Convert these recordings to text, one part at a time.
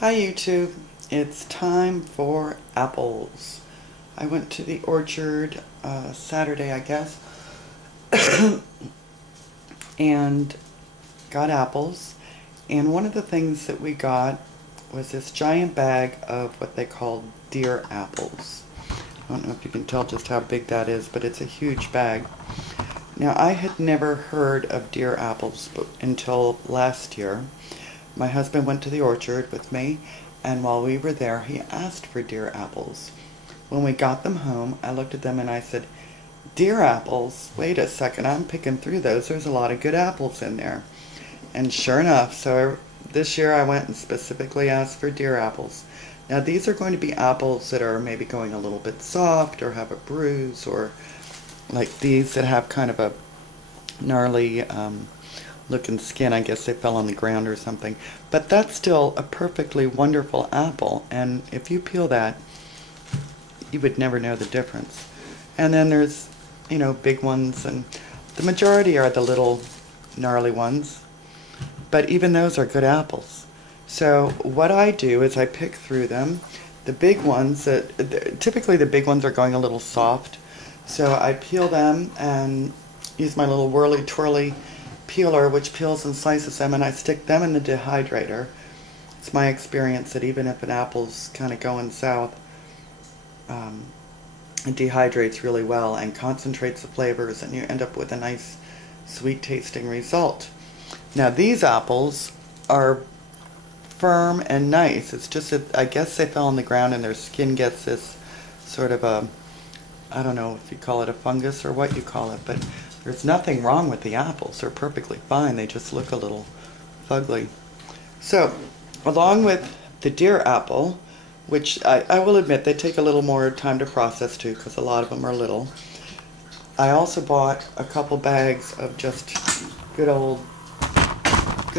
Hi YouTube, it's time for apples. I went to the orchard Saturday, I guess, and got apples. And one of the things that we got was this giant bag of what they call deer apples. I don't know if you can tell just how big that is, but it's a huge bag. Now, I had never heard of deer apples until last year. My husband went to the orchard with me, and while we were there, he asked for deer apples. When we got them home, I looked at them and I said, "Deer apples? Wait a second, I'm picking through those. There's a lot of good apples in there." And sure enough, so this year I went and specifically asked for deer apples. Now, these are going to be apples that are maybe going a little bit soft or have a bruise, or like these that have kind of a gnarly looking skin. I guess they fell on the ground or something. But that's still a perfectly wonderful apple, and if you peel that, you would never know the difference. And then there's, big ones, and the majority are the little gnarly ones. But even those are good apples. So what I do is I pick through them. The big ones, typically the big ones are going a little soft. So I peel them and use my little whirly twirly peeler, which peels and slices them, and I stick them in the dehydrator. It's my experience that even if an apple's kind of going south, it dehydrates really well and concentrates the flavors, and you end up with a nice sweet tasting result. Now, these apples are firm and nice. It's just that I guess they fell on the ground and their skin gets this sort of a, I don't know if you call it a fungus or what you call it, but there's nothing wrong with the apples. They're perfectly fine. They just look a little fugly. So, along with the deer apple, which I will admit they take a little more time to process too, because a lot of them are little, I also bought a couple bags of just good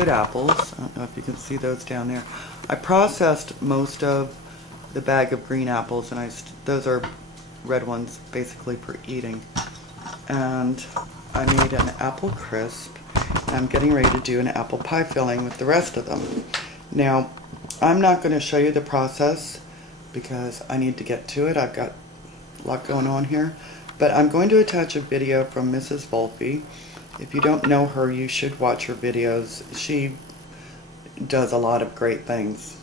apples. I don't know if you can see those down there. I processed most of the bag of green apples, and those are red ones basically for eating. And I made an apple crisp, and I'm getting ready to do an apple pie filling with the rest of them. Now, I'm not going to show you the process because I need to get to it. I've got a lot going on here. But I'm going to attach a video from TheMrsVolfie. If you don't know her, you should watch her videos. She does a lot of great things.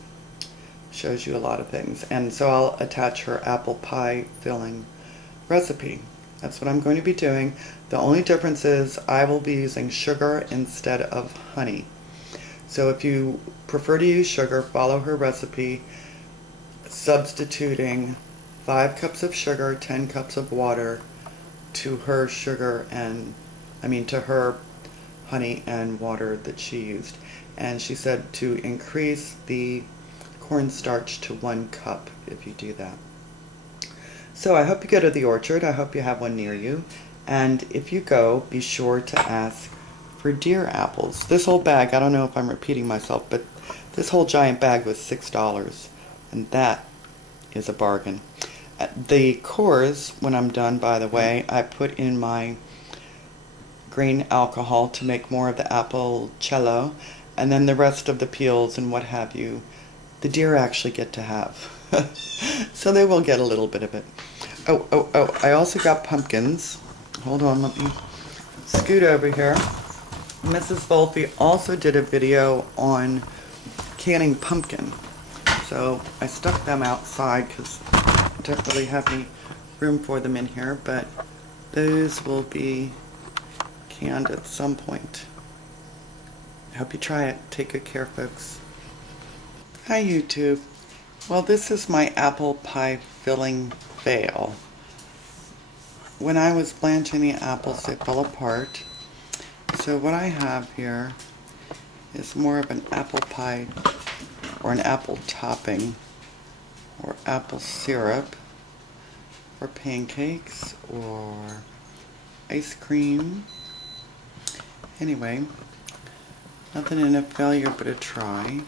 Shows you a lot of things. And so I'll attach her apple pie filling recipe. That's what I'm going to be doing. The only difference is I will be using sugar instead of honey. So if you prefer to use sugar, follow her recipe, substituting 5 cups of sugar, 10 cups of water to her to her honey and water that she used. And she said to increase the cornstarch to 1 cup if you do that. So I hope you go to the orchard. I hope you have one near you. And if you go, be sure to ask for deer apples. This whole bag, I don't know if I'm repeating myself, but this whole giant bag was $6. And that is a bargain. The cores, when I'm done, by the way, I put in my grain alcohol to make more of the apple cello. And then the rest of the peels and what have you, the deer actually get to have. So they will get a little bit of it. Oh, I also got pumpkins. Hold on, let me scoot over here. TheMrsVolfie also did a video on canning pumpkin. So I stuck them outside because I don't really have any room for them in here, but those will be canned at some point. I hope you try it. Take good care, folks. Hi, YouTube. Well, this is my apple pie filling fail. When I was blanching the apples, they fell apart. So what I have here is more of an apple pie, or an apple topping, or apple syrup, or pancakes, or ice cream. Anyway, nothing in a failure but a try.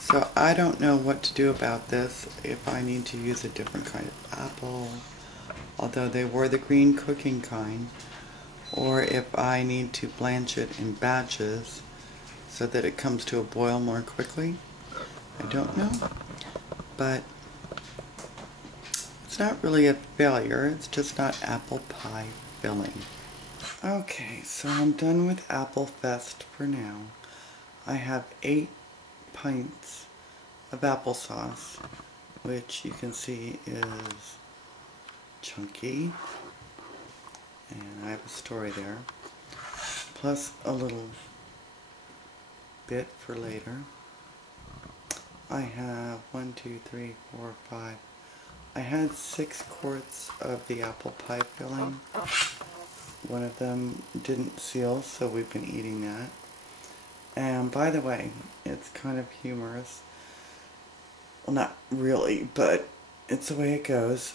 So I don't know what to do about this, if I need to use a different kind of apple, although they were the green cooking kind, or if I need to blanch it in batches so that it comes to a boil more quickly. I don't know, but it's not really a failure, it's just not apple pie filling. Okay, so I'm done with Apple Fest for now. I have 8 pints of applesauce, which you can see is chunky, and I have a story there, plus a little bit for later. I have 1, 2, 3, 4, 5. I had 6 quarts of the apple pie filling. One of them didn't seal, so we've been eating that. And by the way, it's kind of humorous. Well, not really, but it's the way it goes.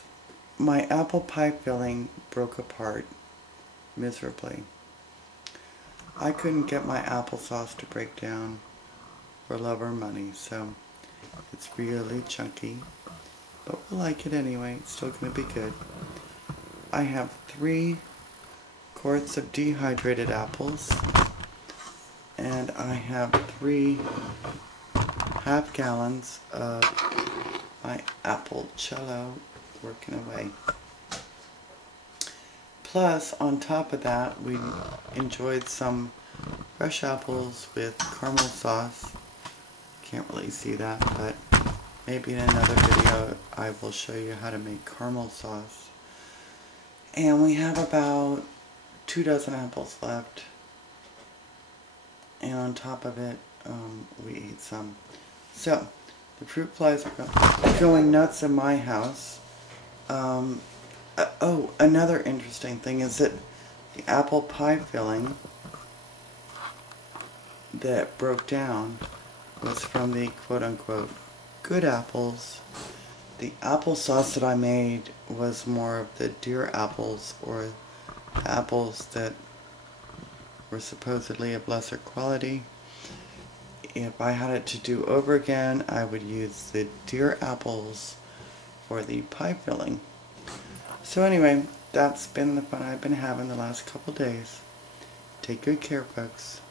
My apple pie filling broke apart miserably. I couldn't get my applesauce to break down for love or money, so it's really chunky. But we'll like it anyway. It's still going to be good. I have 3 quarts of dehydrated apples, and I have 3 half gallons of my apple cello working away. Plus, on top of that, we enjoyed some fresh apples with caramel sauce. Can't really see that, but maybe in another video I will show you how to make caramel sauce. And we have about 2 dozen apples left. And on top of it, we ate some. So, the fruit flies are going nuts in my house. Oh, another interesting thing is that the apple pie filling that broke down was from the quote-unquote good apples. The applesauce that I made was more of the deer apples, or the apples that were supposedly of lesser quality. If I had it to do over again, I would use the deer apples for the pie filling. So anyway, that's been the fun I've been having the last couple days. Take good care, folks.